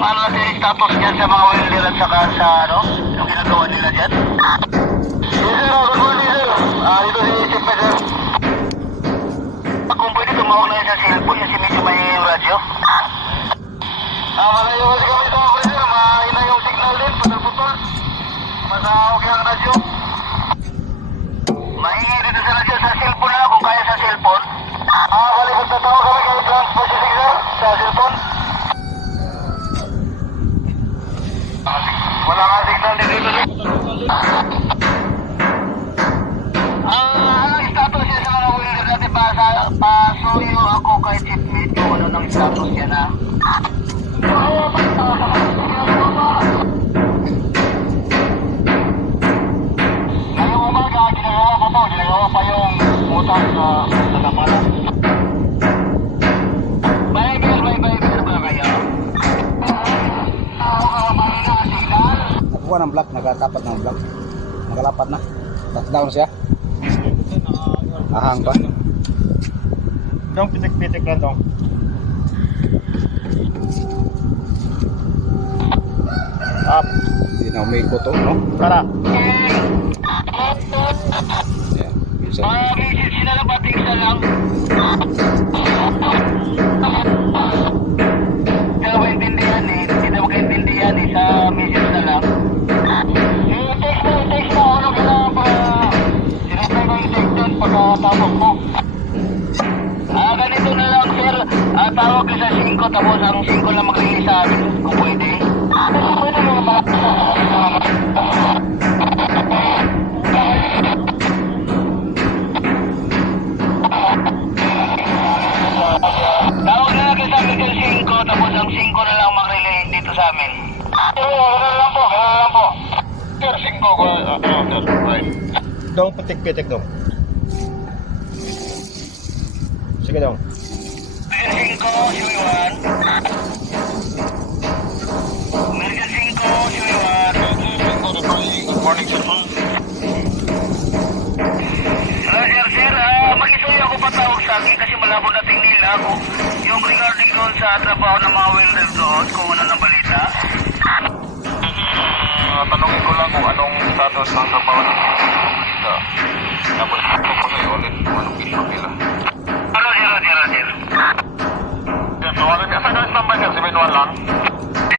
ano natin status dyan sa mga welder at saka sa ano, yung ginagawa nila dyan? Yes sir, good morning sir. Dito si Chief Sir. Kung pwede tumawag na yun sa cellphone, yung si medyo may radyo. Malayo kasi kami sa mga sir, mahina yung signal din, putol-putol. Mas okay ang radyo. Mahingi dito sa radyo sa cellphone na kung kaya sa cellphone. Balik magtatawag kami kay Transpacific sir, sa cellphone. Wala nga signal din dito sir. Anong status yan sa mga welder natin ba? Pasuyo ako kay Chief Med kung ano ng status yan ha. Ngayong umaga, ginagawa pa yung utang sa Tatapala. May bill ba kayo? Nakuha ng block, nagatapat ng block. Nakalapat na. Touchdown siya. Ahang pa. Dong, pitik-pitik lang dong. Up. Hindi na umikot to, no? Tara. Yan. Minsan. Message na lang, bating sa lang. Hindi ako maintindihan eh. Hindi na makaintindihan eh. Sa message na lang. I-text mo. Ano kailangan pa? Sinatay ko yung text doon pagkatapos mo. Ganito na lang sir. Tawag ka sa 5 tapos ang 5 lang mag-release sa amin kung pwede. Pwede mo ba? Tawag na lang sa amin ng 5 tapos ang 5 na lang mag-relay dito sa amin. Gano'n lang po. Sir, 5 ko. Right. Dong, pitik-pitik dong. Sige dong. American 5, Siwiwan. American 5, Siwiwan. Good morning, sir. Sir, mag-isuyo ako patawag sa akin kasi malabo na tingin ako. Yung regarding doon sa trabaho ng mga welder doon, kung ano ng balita. Tanongin ko lang kung anong status ng trabaho ng tapos ito ko sa'yo ulit kung anong feedback nila. Roger. Yes, so ano niya? Saan ka standby sir? 7-1 lang?